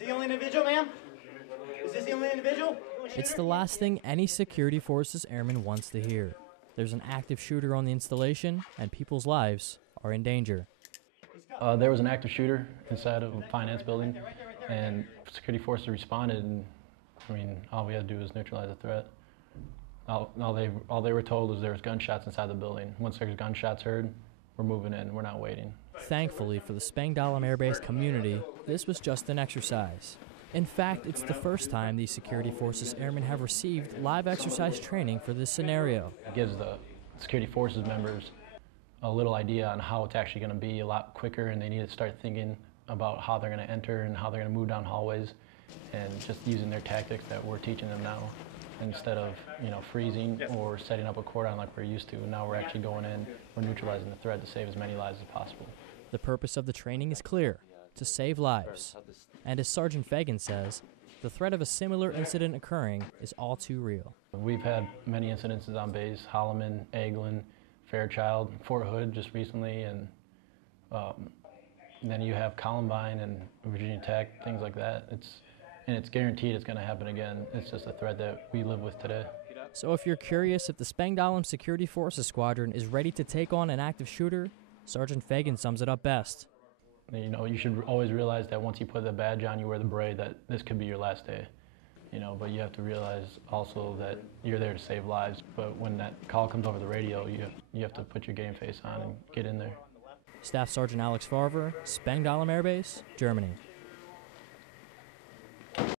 the only individual, ma'am? Is this the only individual? It's the last thing any Security Forces airman wants to hear. There's an active shooter on the installation, and people's lives are in danger. There was an active shooter inside of a finance building, and security forces responded, and I mean, all we had to do was neutralize the threat. All they were told was there was gunshots inside the building. Once there's gunshots heard, we're moving in, we're not waiting. Thankfully for the Spangdahlem Air Base community, this was just an exercise. In fact, it's the first time these Security Forces airmen have received live exercise training for this scenario. It gives the Security Forces members a little idea on how it's actually going to be a lot quicker, and they need to start thinking about how they're going to enter and how they're going to move down hallways, and just using their tactics that we're teaching them now. Instead of, freezing or setting up a cordon like we're used to, now we're actually going in, we're neutralizing the threat to save as many lives as possible. The purpose of the training is clear: to save lives. And as Sergeant Fagan says, the threat of a similar incident occurring is all too real. We've had many incidences on base: Holloman, Eglin, Fairchild, Fort Hood just recently, and then you have Columbine and Virginia Tech, things like that. It's guaranteed it's going to happen again. It's just a threat that we live with today. So if you're curious if the Spangdahlem Security Forces Squadron is ready to take on an active shooter, Sergeant Fagan sums it up best. You should always realize that once you put the badge on, you wear the beret, that this could be your last day. But you have to realize also that you're there to save lives. But when that call comes over the radio, you have to put your game face on and get in there. Staff Sergeant Alex Farver, Spangdahlem Air Base, Germany.